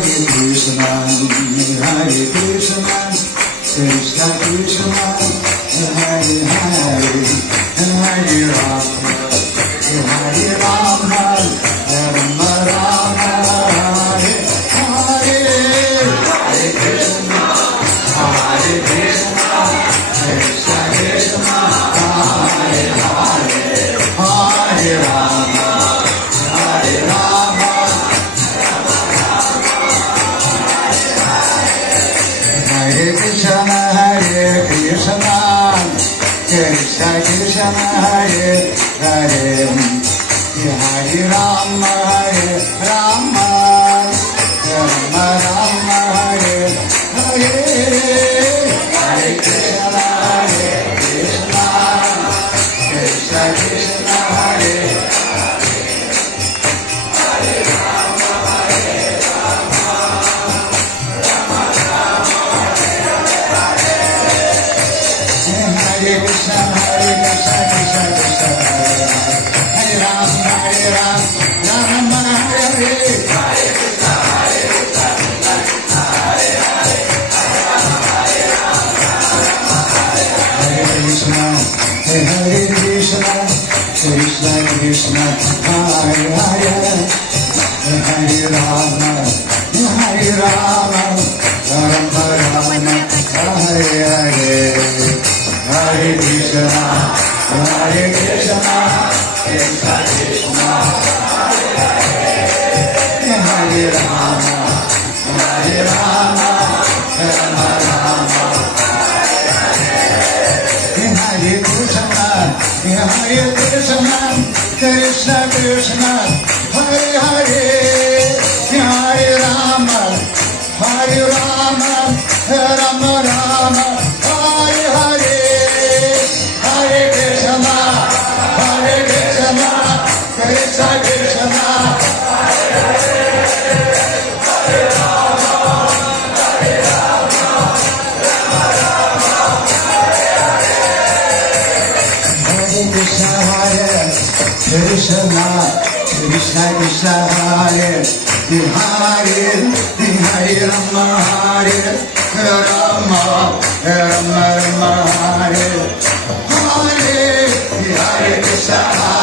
Krishna, Hare Krishna, Krishna Krishna, Hare Hare, Hare Rama, Hare Rama, Rama Rama, Hare Hare, Hare Krishna, Hare Krishna, Krishna Krishna, Hare Hare, Hare Rama, Hare Rama, Hare Krishna, Hare Krishna, Krishna Krishna, Hare Hare, Hare Rama, Hare Rama, Rama Rama, Hare Hare, Hare Krishna, Hare Krishna, Krishna Krishna, Hare Hare Krishna, Hare Krishna, Krishna Krishna, Hare Ram, Hare Ram, Ram Ram, Hare Hare. Hare Krishna, Hare Krishna, Hare Krishna, Krishna Krishna, Hare Hare, Hare Rama, Hare Rama, Rama Rama, Hare Hare, Hare Krishna, Hare Krishna, Krishna Krishna, Hare Rama, Hare Rama, Rama Rama, Hare Krishna, Hare Krishna, Krishna Krishna, Hare Hare, Hare Rama, Hare Rama, Rama Rama, Hare Hare, Hare Krishna, Hare Krishna, Krishna Krishna, Hare Krishna, Hare Krishna, Krishna Krishna, Hare Hare, Hare Rama, Hare Rama, Rama Rama, Hare Hare, Hare Krishna.